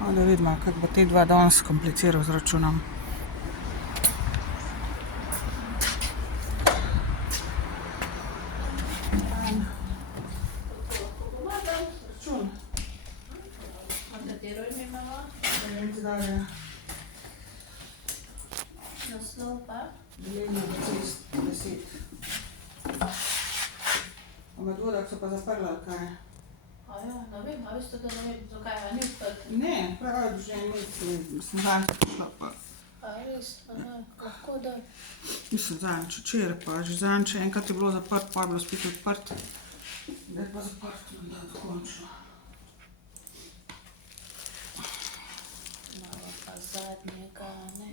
Da vidimo, kako bo te dva danes kompliciral z računom. Račun. Katero ime imamo? Ne vem, zdaj je Naslov pa? Železna cest 10. A med vodah so pa zaprla, ali kaj? Ne vem, a veste, da ne vem, zakaj je ni odprt. Ne, pravi, da že en mesec, sem zanj prišla pa. A res, lahko da. Mislim, zanj včeraj pa, že zanj enkrat je bilo zaprt, pa je bilo spet odprt. Da je pa zaprt, da je dokončno. Malo pa zadnjega, ne.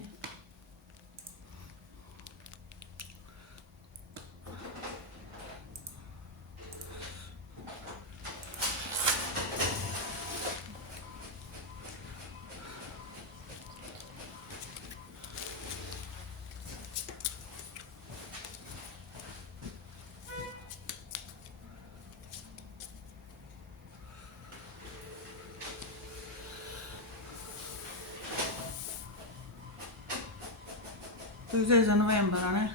To je zdaj za november, a ne?